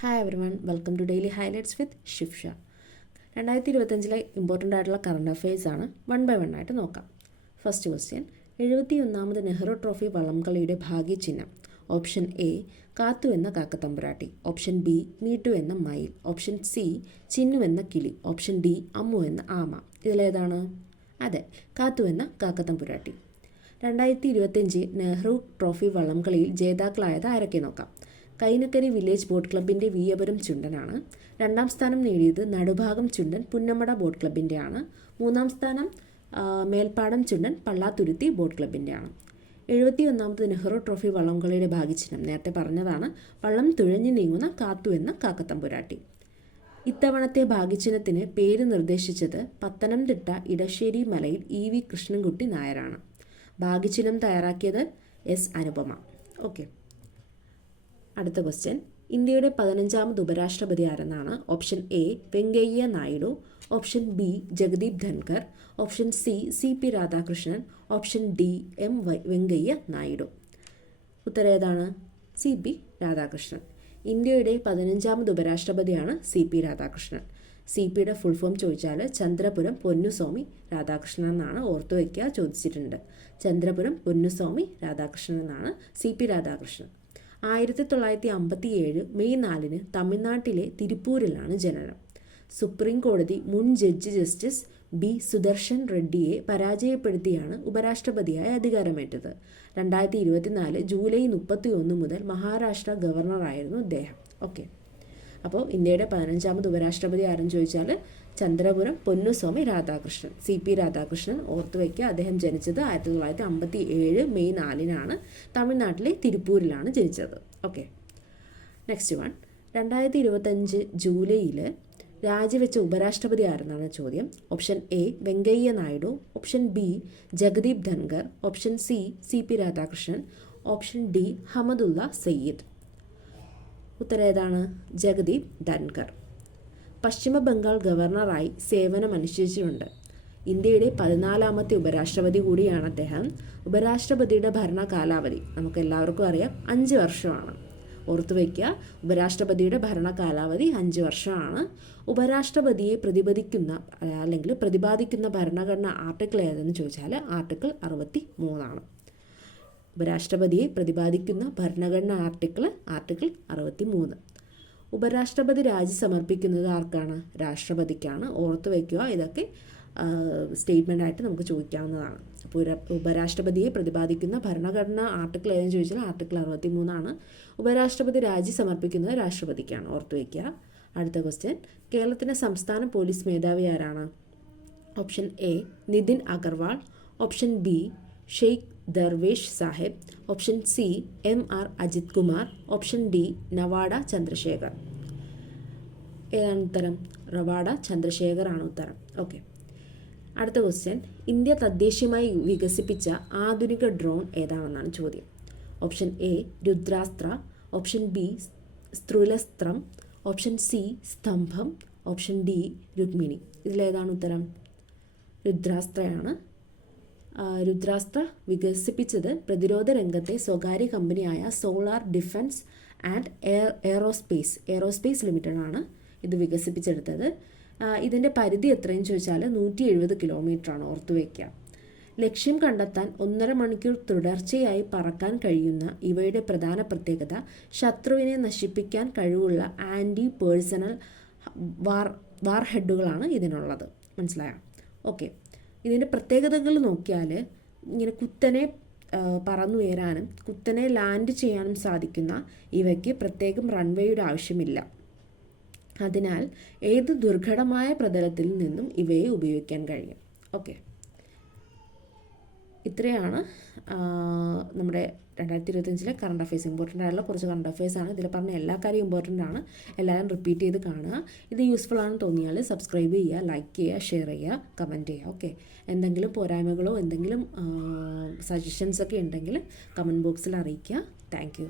Hi everyone welcome to daily highlights with Shifsha രണ്ടായിരത്തി ഇരുപത്തഞ്ചിലെ important ആയിട്ടുള്ള കറണ്ട് അഫയേഴ്സ് ആണ് വൺ ബൈ വൺ ആയിട്ട് നോക്കാം. ഫസ്റ്റ് ക്വസ്റ്റ്യൻ എഴുപത്തി ഒന്നാമത് നെഹ്റു ട്രോഫി വള്ളംകളിയുടെ ഭാഗ്യ ചിഹ്നം ഓപ്ഷൻ എ കാത്തു എന്ന കാക്കത്തമ്പുരാട്ടി. ഓപ്ഷൻ ബി മീട്ടു എന്ന മയിൽ. ഓപ്ഷൻ സി ചിന്നു എന്ന കിളി. ഓപ്ഷൻ ഡി അമ്മു എന്ന ആമ. ഇതിലേതാണ്? അതെ കാത്തു എന്ന കാക്കത്തമ്പുരാട്ടി. രണ്ടായിരത്തി ഇരുപത്തിയഞ്ച് നെഹ്റു ട്രോഫി വള്ളംകളിയിൽ ജേതാക്കളായത് ആരൊക്കെ നോക്കാം? കൈനക്കരി വില്ലേജ് ബോട്ട് ക്ലബിന്റെ വീയപുരം ചുണ്ടനാണ്. രണ്ടാം സ്ഥാനം നേടിയത് നടുഭാഗം ചുണ്ടൻ പുന്നമട ബോട്ട് ക്ലബിന്റെയാണ് മൂന്നാം സ്ഥാനം മേൽപ്പാടം ചുണ്ടൻ പള്ളാത്തുരുത്തി ബോട്ട് ക്ലബിന്റെയാണ് എഴുപത്തി ഒന്നാമത് നെഹ്റു ട്രോഫി വള്ളംകളിയുടെ ഭാഗ്യചിഹ്നം. നേരത്തെ പറഞ്ഞതാണ് വള്ളം തുഴഞ്ഞു നീങ്ങുന്ന കാത്തു എന്ന കാക്കത്തമ്പുരാട്ടി. ഇത്തവണത്തെ ഭാഗ്യചിഹ്നത്തിന് പേര് നിർദ്ദേശിച്ചത് പത്തനംതിട്ട ഇടശ്ശേരി മലയിൽ ഇ വി കൃഷ്ണൻകുട്ടി നായരാണ്. ഭാഗ്യചിഹ്നം തയ്യാറാക്കിയത് എസ് അനുപമ. ഓക്കെ. അടുത്ത ക്വസ്റ്റ്യൻ ഇന്ത്യയുടെ പതിനഞ്ചാമത് ഉപരാഷ്ട്രപതി ആരെന്നാണ് option A Venkaiah Naidu option B Jagdeep Dhankhar option C C P Radhakrishnan option D M Venkaiah Naidu. ഉത്തരം ഏതാണ്? C P Radhakrishnan. ഇന്ത്യയുടെ പതിനഞ്ചാമത് ഉപരാഷ്ട്രപതിയാണ് സി പി രാധാകൃഷ്ണൻ. സി പിയുടെ ഫുൾ ഫോം ചോദിച്ചാൽ ചന്ദ്രപുരം പൊന്നുസ്വാമി രാധാകൃഷ്ണൻ എന്നാണ് ഓർത്തു വയ്ക്കുക ചോദിച്ചിട്ടുണ്ട്. ചന്ദ്രപുരം പൊന്നുസ്വാമി രാധാകൃഷ്ണൻ എന്നാണ് സി പി രാധാകൃഷ്ണൻ. ആയിരത്തി തൊള്ളായിരത്തി അമ്പത്തി ഏഴ് മെയ് നാലിന് തമിഴ്നാട്ടിലെ തിരുപ്പൂരിലാണ് ജനനം. സുപ്രീം കോടതി മുൻ ജഡ്ജി ജസ്റ്റിസ് ബി സുദർശൻ റെഡ്ഡിയെ പരാജയപ്പെടുത്തിയാണ് ഉപരാഷ്ട്രപതിയായി അധികാരമേറ്റത്. രണ്ടായിരത്തി ഇരുപത്തിനാല് ജൂലൈ മുപ്പത്തി ഒന്ന് മുതൽ മഹാരാഷ്ട്ര ഗവർണറായിരുന്നു അദ്ദേഹം ഓക്കെ. അപ്പോൾ ഇന്ത്യയുടെ പതിനഞ്ചാമത് ഉപരാഷ്ട്രപതി ആരെന്ന് ചോദിച്ചാൽ ചന്ദ്രപുരം പൊന്നുസ്വാമി രാധാകൃഷ്ണൻ സി പി രാധാകൃഷ്ണൻ ഓർത്തു വയ്ക്കുക അദ്ദേഹം ജനിച്ചത് ആയിരത്തി തൊള്ളായിരത്തി അമ്പത്തി ഏഴ് മെയ് നാലിനാണ്. തമിഴ്നാട്ടിലെ തിരുപ്പൂരിലാണ് ജനിച്ചത്. ഓക്കെ. നെക്സ്റ്റ് വൺ രണ്ടായിരത്തി ഇരുപത്തഞ്ച് ജൂലൈയിൽ രാജിവെച്ച ഉപരാഷ്ട്രപതി ആരെന്നാണ് ചോദ്യം? Option A Venkaiah Naidu. Option B Jagdeep Dhankhar option C C P Radhakrishnan. Option D Hamdullah Sayeed. ഉത്തരം ഏതാണ് ജഗദീപ് ധൻകർ പശ്ചിമ ബംഗാൾ ഗവർണറായി സേവനമനുഷ്ഠിച്ചിട്ടുണ്ട്. ഇന്ത്യയുടെ പതിനാലാമത്തെ ഉപരാഷ്ട്രപതി കൂടിയാണ് അദ്ദേഹം. ഉപരാഷ്ട്രപതിയുടെ ഭരണ കാലാവധി നമുക്ക് എല്ലാവർക്കും അറിയാം അഞ്ച് വർഷമാണ്. ഓർത്തു വയ്ക്കുക ഉപരാഷ്ട്രപതിയുടെ ഭരണ കാലാവധി അഞ്ച് വർഷമാണ്. ഉപരാഷ്ട്രപതിയെ പ്രതിപദിക്കുന്ന അല്ലെങ്കിൽ പ്രതിപാദിക്കുന്ന ഭരണഘടന ആർട്ടിക്കിൾ ഏതെന്ന് ചോദിച്ചാൽ ആർട്ടിക്കിൾ അറുപത്തി മൂന്നാണ് ഉപരാഷ്ട്രപതിയെ പ്രതിപാദിക്കുന്ന ഭരണഘടന ആർട്ടിക്കിൾ ആർട്ടിക്കിൾ അറുപത്തി മൂന്ന് ഉപരാഷ്ട്രപതി രാജി സമർപ്പിക്കുന്നത് ആർക്കാണ്? രാഷ്ട്രപതിക്കാണ്. ഓർത്തു വയ്ക്കുക ഇതൊക്കെ സ്റ്റേറ്റ്മെന്റ് ആയിട്ട് നമുക്ക് ചോദിക്കാവുന്നതാണ്. അപ്പോൾ ഉപരാഷ്ട്രപതിയെ പ്രതിപാദിക്കുന്ന ഭരണഘടന ആർട്ടിക്കിൾ ഏതെന്ന് ചോദിച്ചാൽ ആർട്ടിക്കിൾ അറുപത്തി മൂന്നാണ് ഉപരാഷ്ട്രപതി രാജി സമർപ്പിക്കുന്നത് രാഷ്ട്രപതിക്കാണ്. ഓർത്തു വയ്ക്കുക. അടുത്ത ക്വസ്റ്റ്യൻ കേരളത്തിന്റെ സംസ്ഥാന പോലീസ് മേധാവി ആരാണ്? Option A Nitin Agarwal. Option B Sheikh Darvesh Saheb option C M R Ajith Kumar option D Navada Chandrasekhar. ഏതാണ് ഉത്തരം? റവാഡ ചന്ദ്രശേഖർ ആണ് ഉത്തരം. ഓക്കെ. അടുത്ത ക്വസ്റ്റ്യൻ ഇന്ത്യ തദ്ദേശീയമായി വികസിപ്പിച്ച ആധുനിക ഡ്രോൺ ഏതാണെന്നാണ് ചോദ്യം. Option A Rudrastra option B സ്ത്രുലസ്ത്രം option C സ്തംഭം ഓപ്ഷൻ ഡി രുക്മിണി. ഇതിലേതാണ് ഉത്തരം? രുദ്രാസ്ത്രയാണ്. രുദ്രാസ്ത്ര വികസിപ്പിച്ചത് പ്രതിരോധ രംഗത്തെ സ്വകാര്യ കമ്പനിയായ solar defence and air aerospace aerospace limited ആണ് ഇത് വികസിപ്പിച്ചെടുത്തത്. ഇതിന്റെ പരിധി എത്രയെന്ന് ചോദിച്ചാൽ നൂറ്റി എഴുപത് ആണ് ഓർത്തു വയ്ക്കുക. ലക്ഷ്യം കണ്ടെത്താൻ ഒന്നര മണിക്കൂർ തുടർച്ചയായി പറക്കാൻ കഴിയുന്ന ഇവയുടെ പ്രധാന പ്രത്യേകത ശത്രുവിനെ നശിപ്പിക്കാൻ കഴിവുള്ള ആന്റി പേഴ്സണൽ വാർ വാർ ഹെഡുകളാണ് ഇതിനുള്ളത്. മനസ്സിലായോ? ഓക്കെ. ഇതിന്റെ പ്രത്യേകതകൾ നോക്കിയാൽ ഇങ്ങനെ കുത്തനെ പറന്നു പറന്നുയരാനും കുത്തനെ ലാൻഡ് ചെയ്യാനും സാധിക്കുന്ന ഇവയ്ക്ക് പ്രത്യേകം റൺവേയുടെ ആവശ്യമില്ല. അതിനാൽ ഏത് ദുർഘടമായ പ്രതലത്തിൽ നിന്നും ഇവയെ ഉപയോഗിക്കാൻ കഴിയും? ഓക്കെ ഇത്രയാണ്. നമ്മുടെ രണ്ടായിരത്തി ഇരുപത്തഞ്ചിലെ കറണ്ട് അഫയേഴ്സ് ഇമ്പോർട്ടന്റ് ആയിട്ടുള്ള കുറച്ച് കറണ്ട് അഫയേഴ്സ് ആണ്. ഇതിൽ പറഞ്ഞ എല്ലാ കാര്യവും ഇമ്പോർട്ടന്റ് ആണ്. എല്ലാവരും റിപ്പീറ്റ് ചെയ്ത് കാണുക. ഇത് യൂസ്ഫുൾ ആണെന്ന് തോന്നിയാൽ സബ്സ്ക്രൈബ് ചെയ്യുക ലൈക്ക് ചെയ്യുക ഷെയർ ചെയ്യുക കമന്റ് ചെയ്യുക. ഓക്കെ എന്തെങ്കിലും പോരായ്മകളോ എന്തെങ്കിലും സജഷൻസ് ഒക്കെ ഉണ്ടെങ്കിൽ കമന്റ് ബോക്സിൽ അറിയിക്കുക. താങ്ക്